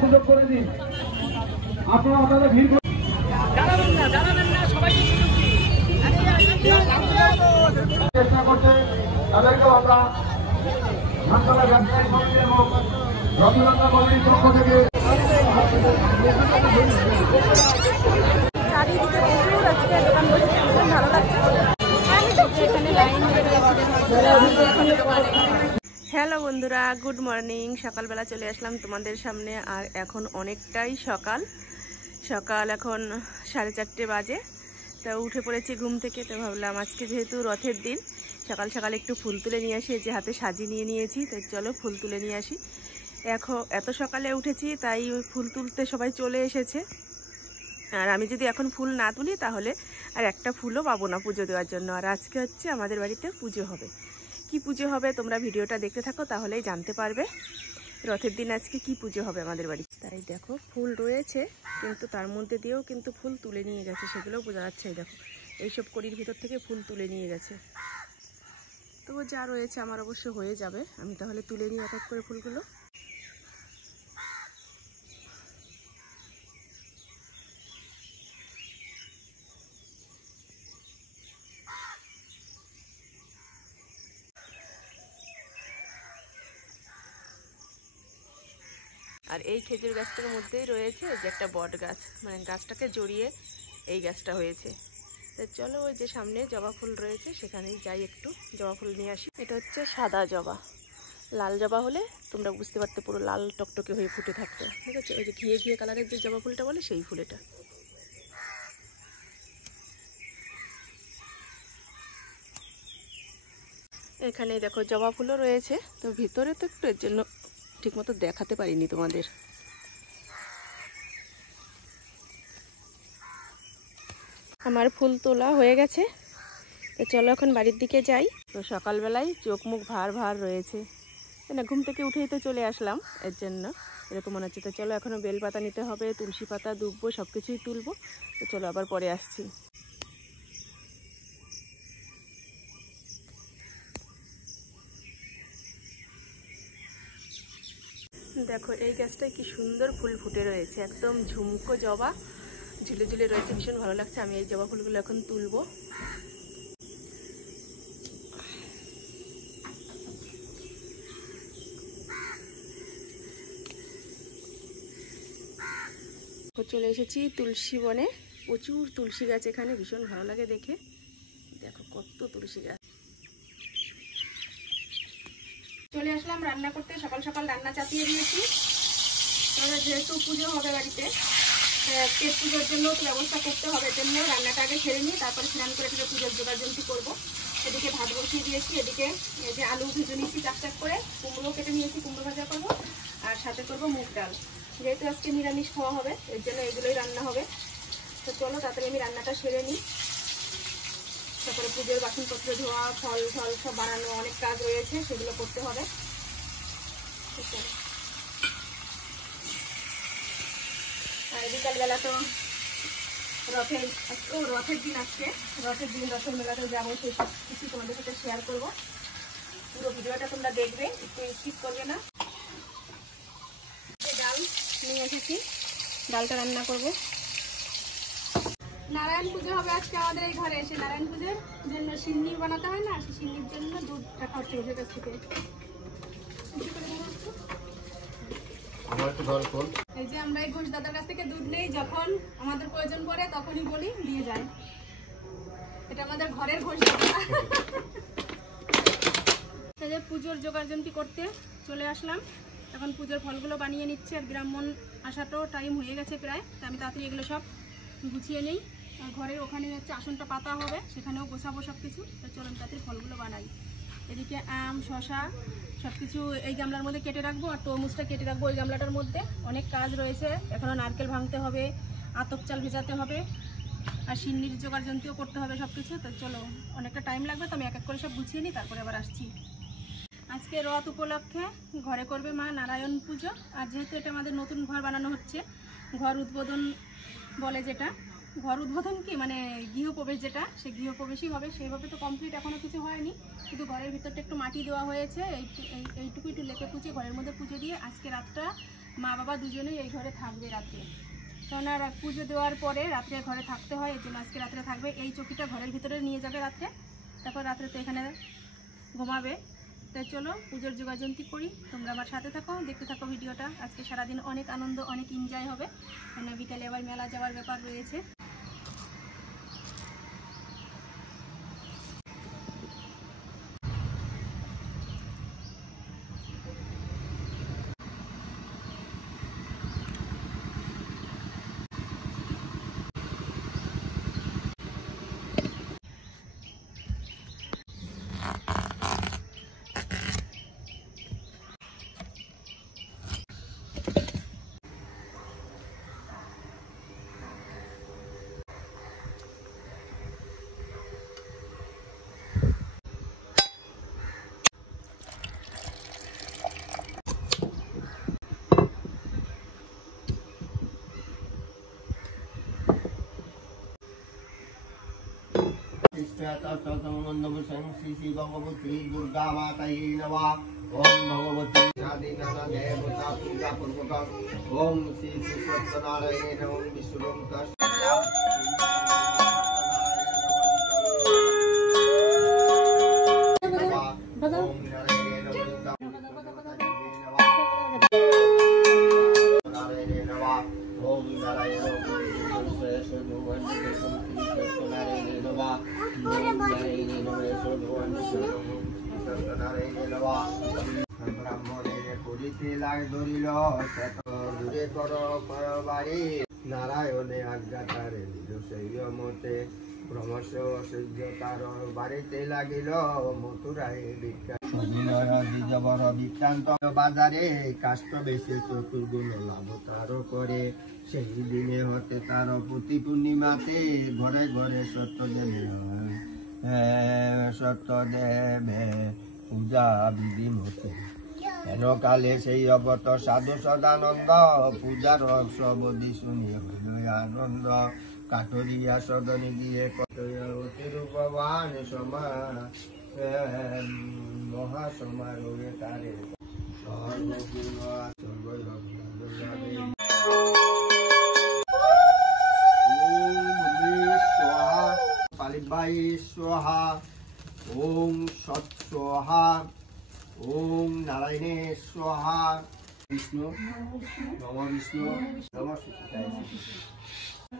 সুযোগ করে দিন। আপনারা আপনাদের ভিড় চেষ্টা করছে, তাদেরকেও আমরা ধানতলা ব্যবসায়ী সমিতি এবং রথযাত্রা কমিটির পক্ষ থেকে চারিদিকে প্রচুর আজকে দোকান বসেছে, ভীষণ ভালো লাগছে। এখানে লাইন হ্যালো বন্ধুরা, গুড মর্নিং। সকালবেলা চলে আসলাম তোমাদের সামনে। আর এখন অনেকটাই সকাল এখন 4:30 বাজে। তা উঠে পড়েছি ঘুম থেকে। তো ভাবলাম আজকে যেহেতু রথের দিন, সকাল সকাল একটু ফুল তুলে নিয়ে আসি। যে হাতে সাজিয়ে নিয়েছি, তো চলো ফুল তুলে নিয়ে আসি। এত সকালে উঠেছি, তাই ফুল তুলতে সবাই চলে এসেছে। আর আমি যদি এখন ফুল না তুলি তাহলে আর একটা ফুলও পাবো না পুজো দেওয়ার জন্য। আর আজকে হচ্ছে আমাদের বাড়িতে পুজো হবে। কি পুজো হবে তোমরা ভিডিওটা দেখতে থাকো, তাহলেই জানতে পারবে রথের দিন আজকে কি পুজো হবে আমাদের বাড়িতে। তাই দেখো ফুল রয়েছে, কিন্তু তার মধ্যে দিয়েও কিন্তু ফুল তুলে নিয়ে গেছে, সেগুলোও বোঝা যাচ্ছে। দেখো এইসব কড়ির ভিতর থেকে ফুল তুলে নিয়ে গেছে। তো যা রয়েছে আমার অবশ্য হয়ে যাবে। আমি তাহলে তুলে নিই এক এক করে ফুলগুলো। আর এই খেজুর গাছটার মধ্যেই রয়েছে যে একটা বট গাছ, মানে গাছটাকে জড়িয়ে এই গাছটা হয়েছে। তো চলো ওই যে সামনে জবা ফুল রয়েছে, সেখানেই যাই, একটু জবা ফুল নিয়ে আসি। এটা হচ্ছে সাদা জবা। লাল জবা হলে তোমরা বুঝতে পারতে পুরো লাল টকটকে হয়ে ফুটে থাকতো, ঠিক আছে। ওই যে ঘিয়ে ঘিয়ে কালারের যে জবা ফুলটা বলে, সেই ফুল এটা। এখানে দেখো জবা ফুলও রয়েছে। তো ভিতরে তো একটু এর জন্য ঠিকমতো দেখাতে পারিনি তোমাদের। আমার ফুল তোলা হয়ে গেছে। তো চলো এখন বাড়ির দিকে যাই। তো সকালবেলায় চোখ মুখ ভার ভার রয়েছে, না ঘুম থেকে উঠেই তো চলে আসলাম, এর জন্য এরকম মনে হচ্ছে। তো চলো এখনও বেলপাতা নিতে হবে, তুলসী পাতা, দুব্বো সব কিছুই তুলবো। তো চলো আবার পরে আসছি। দেখো এই গাছটায় কি সুন্দর ফুল ফুটে রয়েছে, একদম ঝুমকো জবা ঝুলে ঝুলে রয়েছে, ভীষণ ভালো লাগছে। আমি এই জবা ফুলগুলো এখন তুলবো। চলে এসেছি তুলসী বনে, প্রচুর তুলসী গাছ এখানে, ভীষণ ভালো লাগে দেখে। দেখো কত তুলসী গাছ। চলে আসলাম রান্না করতে। সকাল সকাল রান্না চাপিয়ে দিয়েছি। যেহেতু পুজো হবে বাড়িতে, পেট পুজোর জন্য তো ব্যবস্থা করতে হবে, জন্য রান্নাটা আগে ছেড়ে নিই, তারপরে স্নান করে ফেলে পুজোর জোগাড়যন্ত্র করবো। এদিকে ভাত বসিয়ে দিয়েছি, এদিকে এই যে আলু ভেজে নিয়েছি চাক করে, কুমড়ো কেটে নিয়েছি, কুমড়ো ভাজা করবো, আর সাথে করবো মুগ ডাল। যেহেতু আজকে নিরামিষ খাওয়া হবে, এর জন্য এগুলোই রান্না হবে। তো চলো তাড়াতাড়ি আমি রান্নাটা সেরে নিই। তারপরে পুজোর বাসনপত্র ধোয়া, ফল ফল সব বানানো, অনেক কাজ রয়েছে, সেগুলো করতে হবে। আর বিকালবেলা তো রথের দিন আসছে, রথের মেলাতে যাবো, সেই সব কিছু তোমাদের সাথে শেয়ার করবো। পুরো ভিডিওটা তোমরা দেখবে, একটু স্কিপ করবে না। ডাল নিয়ে এসেছি, ডালটা রান্না করব। নারায়ণ পুজো হবে আজকে আমাদের এই ঘরে। এসে নারায়ণ পুজোর জন্য সিন্নি বানাতে হয় না, সেই সিন্নির জন্য দুধ রাখা হচ্ছে ওদের কাছ থেকে। এই যে আমরা এই ঘোষ দাদার কাছ থেকে দুধ নেই, যখন আমাদের প্রয়োজন পড়ে তখনই বলি, দিয়ে যায়। এটা আমাদের ঘরের ঘোষ দাদা। পুজোর জোগাড়যন্ত্র করতে চলে আসলাম। এখন পুজোর ফলগুলো বানিয়ে নিচ্ছে। আর ব্রাহ্মণ আসাটাও টাইম হয়ে গেছে প্রায়, তা আমি তাড়াতাড়ি এগুলো সব গুছিয়ে নিই। আর ঘরের ওখানে হচ্ছে আসনটা পাতা হবে, সেখানেও গোছাবো সব কিছু। তো চলুন তাড়াতাড়ি ফলগুলো বানাই। এদিকে আম, শশা সব কিছু এই গামলার মধ্যে কেটে রাখবো, আর তরমুজটা কেটে রাখবো ওই গামলাটার মধ্যে। অনেক কাজ রয়েছে এখনও, নারকেল ভাঙতে হবে, আতপ চাল ভেজাতে হবে, আর সিন্নির জোগাড়যন্ত্রও করতে হবে সব কিছু। তো চলো অনেকটা টাইম লাগবে, তো আমি এক এক করে সব গুছিয়ে নিই, তারপরে আবার আসছি। আজকে রথ উপলক্ষে ঘরে করবে মা নারায়ণ পুজো। আর যেহেতু এটা আমাদের নতুন ঘর বানানো হচ্ছে, ঘর উদ্বোধন বলে যেটা, ঘর উদ্বোধন কি মানে গৃহপ্রবেশ, যেটা সে গৃহপ্রবেশই হবে, সেভাবে তো কমপ্লিট এখনো কিছু হয়নি। শুধু ঘরের ভিতরটা একটু মাটি দেওয়া হয়েছে, এইটুকু একটু লেপে পুঁচে ঘরের মধ্যে পুজো দিয়ে আজকে রাতটা মা বাবা দুজনেই এই ঘরে থাকবে রাত্রে। কেননা পুজো দেওয়ার পরে রাত্রে ঘরে থাকতে হয়, এর জন্য আজকে রাত্রে থাকবে। এই চৌকিটা ঘরের ভিতরে নিয়ে যাবে রাত্রে, তারপর রাত্রে তো এখানে ঘুমাবে। তাই চলো পুজোর যোগাযন্ত্রী করি, তোমরা আমার সাথে থাকো, দেখতে থাকো ভিডিওটা। আজকে সারাদিন অনেক আনন্দ, অনেক এনজয় হবে, মানে বিকালে আবার মেলা যাওয়ার ব্যাপার রয়েছে। श्री भगवती दुर्गा मातायै नमः। ओम भगवती आदिनाथ देवता पूजा पूर्वक ओम श्री सत्यनारायण ओम विष्णुरूप নারায়ণে আজ্ঞাতারে মতে ক্রমশ সূর্যতার বাড়িতে লাগিল মথুরায় বৃত্তান্ত বাজারে কাষ্ট বেশি চতুর্গুণ লাভ তার করে। সেই দিনে হতে তার প্রতি পূর্ণিমাতে ঘরে ঘরে সত্যদেবে পূজা বিধি মতে। হেন কালে সেই অবত সাধু সদানন্দ পূজার সবদি শুনিয়ে হইল আনন্দ। কাঠরিয়া সদনে গিয়ে অতিরূপবান মহাসমারোহে তারে পালিবাই স্বাহা ওম সৎ স্বাহা ওম নারায়ণে স্বাহা। বিষ্ণু নম বিষ্ণু নম সীতায়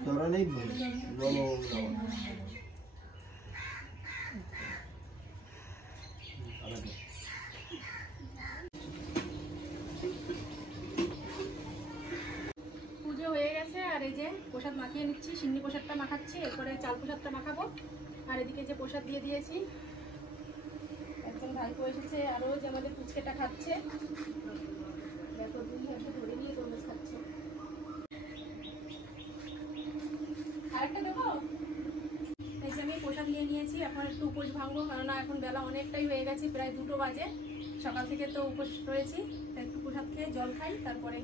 চরণেই বলি নম নম। পুজো হয়ে গেছে, আর এই যে প্রসাদ মাখিয়ে নিচ্ছি, সিন্নি প্রসাদটা মাখাচ্ছি, এরপরে চাল প্রসাদটা মাখাবো। আর এদিকে যে প্রসাদ দিয়ে দিয়েছি, একজন ভাইপো এসেছে, আরও যে আমাদের পুচকেটা খাচ্ছে, দেখো ধরে নিয়ে তরমুজ খাচ্ছে। আরেকটা দেবো। এই যে আমি প্রসাদ নিয়ে নিয়েছি, এখন একটু উপোস ভাঙবো, কেননা এখন বেলা অনেকটাই হয়ে গেছে, প্রায় 2টো বাজে। সকাল থেকে তো উপোস রয়েছি, তাই একটু প্রসাদ খেয়ে জল খাই, তারপরে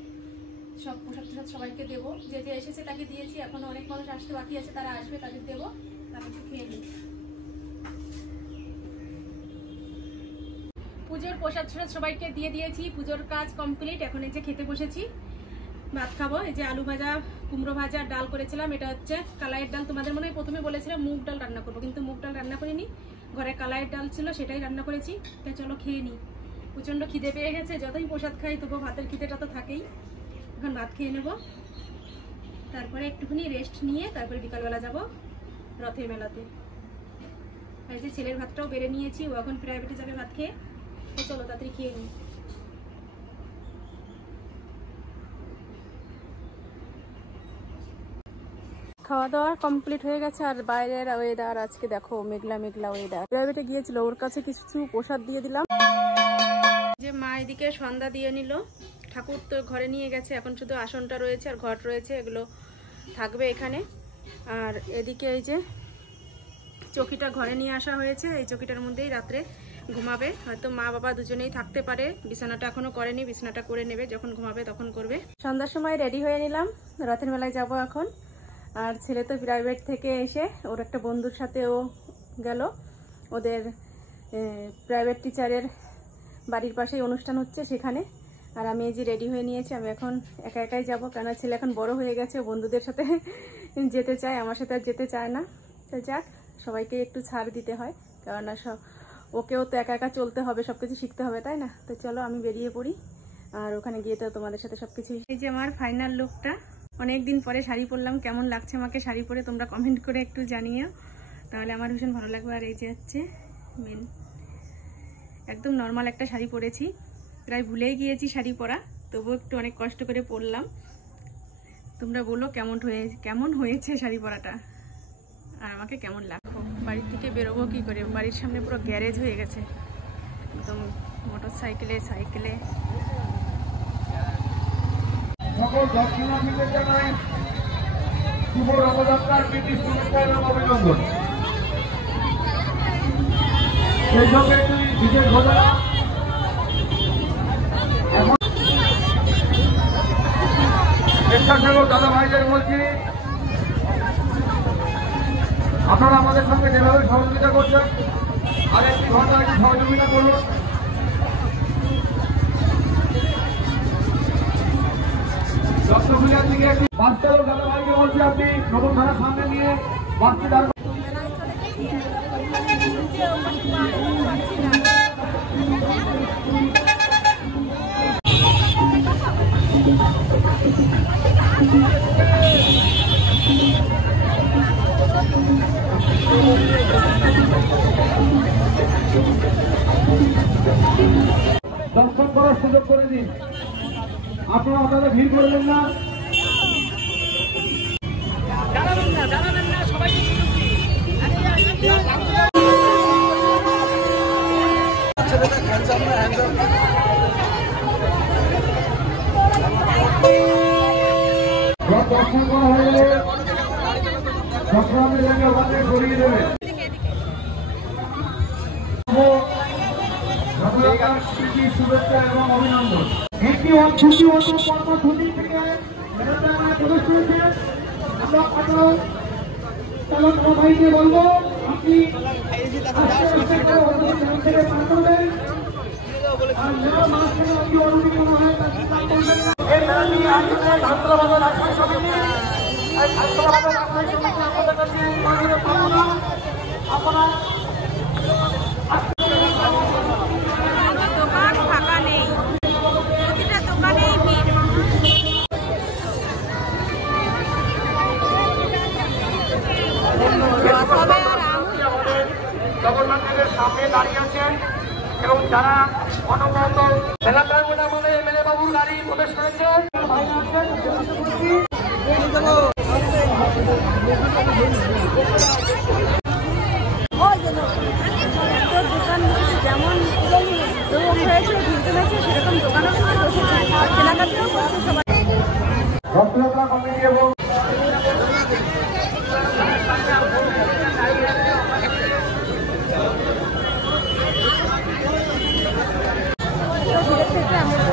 সব প্রসাদ সবাইকে দেবো। যে যে এসেছে তাকে দিয়েছি, এখন অনেক মানুষ আসতে বাকি আছে, তারা আসবে, তাদের দেবো, তারপর একটু খেয়ে নিই। পুজোর প্রসাদ সবাইকে দিয়ে দিয়েছি, পুজোর কাজ কমপ্লিট। এখন এই যে খেতে বসেছি, ভাত খাবো। এই যে আলু ভাজা, কুমড়ো ভাজা, ডাল করেছিলাম, এটা হচ্ছে কালাইয়ের ডাল। তোমাদের মনে হয় প্রথমে বলেছিলাম মুগ ডাল রান্না করবো, কিন্তু মুগ ডাল রান্না করিনি, ঘরে কালাইয়ের ডাল ছিল, সেটাই রান্না করেছি। তাই চলো খেয়ে নিই, প্রচণ্ড খিদে পেয়ে গেছে। যতই প্রসাদ খাই তবু ভাতের খিদেটা তো থাকেই। এখন ভাত খেয়ে নেব, তারপরে একটুখানি রেস্ট নিয়ে তারপরে বিকালবেলা যাব রথের মেলাতে। এই যে ছেলের ভাতটাও বেড়ে নিয়েছি, ও এখন প্রাইভেটে যাবে ভাত খেয়ে। তো চলো তাড়াতাড়ি খেয়ে নিই। খাওয়া দাওয়া কমপ্লিট হয়ে গেছে, আর বাইরের ওয়েদার আজকে দেখো মেঘলা মেঘলা ওয়েদার। প্রাইভেটে গিয়েছিল, ওর কাছে কিছু প্রসাদ দিয়ে দিলাম। যে মা এদিকে সন্ধ্যা দিয়ে নিল, ঠাকুর তো ঘরে নিয়ে গেছে, এখন শুধু আসনটা রয়েছে আর ঘট রয়েছে, এগুলো থাকবে এখানে। আর এদিকে এই যে চৌকিটা ঘরে নিয়ে আসা হয়েছে, এই চৌকিটার মধ্যেই রাত্রে ঘুমাবে। হয়তো মা বাবা দুজনেই থাকতে পারে, বিছানাটা এখনো করেনি, বিছানাটা করে নেবে, যখন ঘুমাবে তখন করবে। সন্ধ্যার সময় রেডি হয়ে নিলাম, রথের মেলায় যাব এখন। আর ছেলে তো প্রাইভেট থেকে এসে ওর একটা বন্ধুর সাথেও গেল, ওদের প্রাইভেট টিচারের বাড়ির পাশেই অনুষ্ঠান হচ্ছে সেখানে। আর আমি এই যে রেডি হয়ে নিয়েছি, আমি এখন একা একাই যাব, কেন ছেলে এখন বড় হয়ে গেছে, বন্ধুদের সাথে যেতে চায়, আমার সাথে আর যেতে চায় না। তো যাক, সবাইকে একটু ছাড় দিতে হয়, কেননা ওকেও তো একা একা চলতে হবে, সব কিছু শিখতে হবে, তাই না? তো চলো আমি বেরিয়ে পড়ি, আর ওখানে গিয়ে তো তোমাদের সাথে সব কিছু। এই যে আমার ফাইনাল লুকটা, অনেকদিন পরে শাড়ি পরলাম, কেমন লাগছে আমাকে শাড়ি পরে তোমরা কমেন্ট করে একটু জানিও, তাহলে আমার ভীষণ ভালো লাগবে। আর এই যে হচ্ছে মেন একদম নর্মাল একটা শাড়ি পরেছি, প্রায় ভুলেই গিয়েছি শাড়ি পরা, তবুও একটু অনেক কষ্ট করে পরলাম। তোমরা বলো কেমন হয়েছে শাড়ি পরাটা, আর আমাকে কেমন লাগবে। বাড়ির থেকে বেরোবো কি করে, বাড়ির সামনে পুরো গ্যারেজ হয়ে গেছে, একদম মোটর সাইকেলে সকল দর্শনার্থীদের জানাই শুভ রথযাত্রার প্রীতি শুভেচ্ছা এবং অভিনন্দন। সেই সঙ্গে একটি বিশেষ ঘটনা, স্বেচ্ছাসেবক দাদা ভাইদের বলছি, আপনারা আমাদের সঙ্গে যেভাবে সহযোগিতা করছেন, আরেকটি ঘটনা একটু সহযোগিতা করুন। দর্শকদের দিকে একটি বাচ্চা দাদা ভাইকে বলছি, আপনি নতুন ধারার সামনে নিয়ে বাচ্চা দাঁড় দর্শন করার সুযোগ করে দিন। আপনারা আপনাদের ভিড় করবেন না, সবাইকে সুযোগ দিন। দর্শন করা হয়ে গেলে সংক্রামের জায়গায় ওখানে সরিয়ে দেবে। শুভেচ্ছা এবং অভিনন্দন। একটি ছুটি হতো কর্মসূচি থেকে প্রবেশ করেছে, আমরা চালক ভাইকে বলবো আপনি আপনার জগন্নাথের সামনে দাঁড়িয়ে আছেন এবং যারা অনবরত এলাকার মধ্যে আমাদের এমএলএ বাবুর গাড়ি প্রবেশ করেছে, যেমন হয়েছে সেরকম দোকানও বসেছে, কেনাকাটাও করছে সবাই। রথযাত্রা কমিটি এবং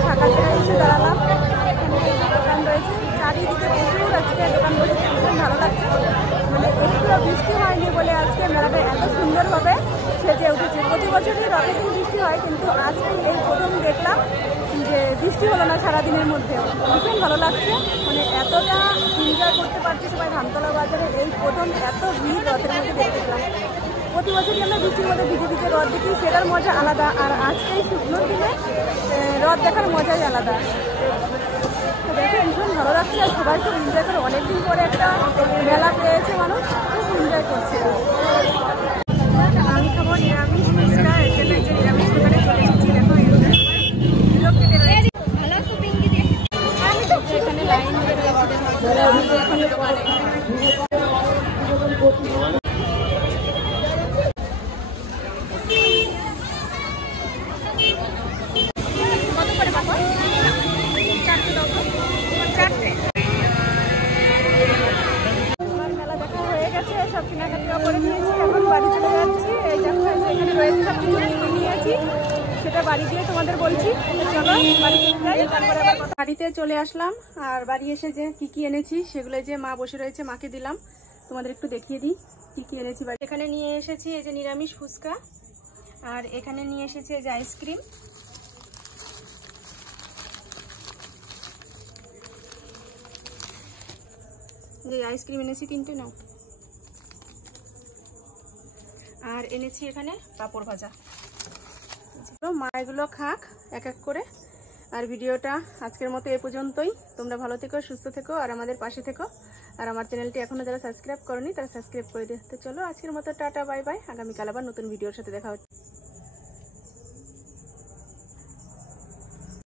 ফাঁকা জায়গায় এসে দাঁড়ালাম, দোকান রয়েছে চারিদিকে, প্রচুর আজকে দোকান বসেছে, ভীষণ ভালো লাগছে। মানে একটু বৃষ্টি হয়নি বলে আজকে মেলাটা এত সুন্দরভাবে সেজে উঠেছে। প্রতি বছরই রথের দিন বৃষ্টি হয়, কিন্তু আজকে এই প্রথম দেখলাম যে বৃষ্টি হলো না সারাদিনের মধ্যেও, ভীষণ ভালো লাগছে। মানে এতটা এনজয় করতে পারছি সবাই ধানতলা বাজারে, এই প্রথম এত ভিড় রথের মধ্যে দেখতে পেলাম। প্রতি বছরই আমরা বৃষ্টির মধ্যে ভিজে ভিজে রথ দেখি, সেটার মজা আলাদা, আর আজকে এই শুকনোর দিনে রথ দেখার মজাই আলাদা। তো দেখে ভীষণ ভালো লাগছে, আর সবাই খুব এনজয় করে, অনেকদিন পরে একটা মেলা পেয়েছে, মানুষ খুব এনজয় করছে। আমি খাবো নিরামিষ ফুচকা, এর জন্য যে নিরামিষ দোকানে চলে এসেছি। দেখো লোক খেতে রয়েছে, এখানে লাইন দিয়ে রয়েছে, দোকানে মেলা দেখা হয়ে গেছে, সব কেনাকাটা করে নিয়েছি, এখন বাড়ি চলে যাচ্ছি। এই দেখো এখানে রয়েছে সব কিছু নিয়েছি, ভিডিওটা বাড়ি দিয়ে তোমাদের বলছি। চলো বাড়িতে চলে আসলাম, আর বাড়ি এসে যে কি এনেছি সেগুলো যে মা বসে রয়েছে, মাকে দিলাম, তোমাদের একটু দেখিয়ে দিই কি এনেছি। এখানে নিয়ে এসেছি এই যে নিরামিষ ফুচকা, আর এখানে নিয়ে এসেছি এই যে আইসক্রিম, আইসক্রিম এনেছি 3টে নাও, আর এনেছি এখানে পাঁপড় ভাজা। মা এগুলো খাক এক এক করে। আর ভিডিওটা আজকের মতো এ পর্যন্তই। তোমরা ভালো থেকো, সুস্থ থেকো, আর আমাদের পাশে থেকো। আর আমার চ্যানেলটি এখনো যারা সাবস্ক্রাইব করনি তারা সাবস্ক্রাইব করে দিতে। চলো আজকের মতো টাটা, বাই বাই। আগামীকাল আবার নতুন ভিডিওর সাথে দেখা হচ্ছে।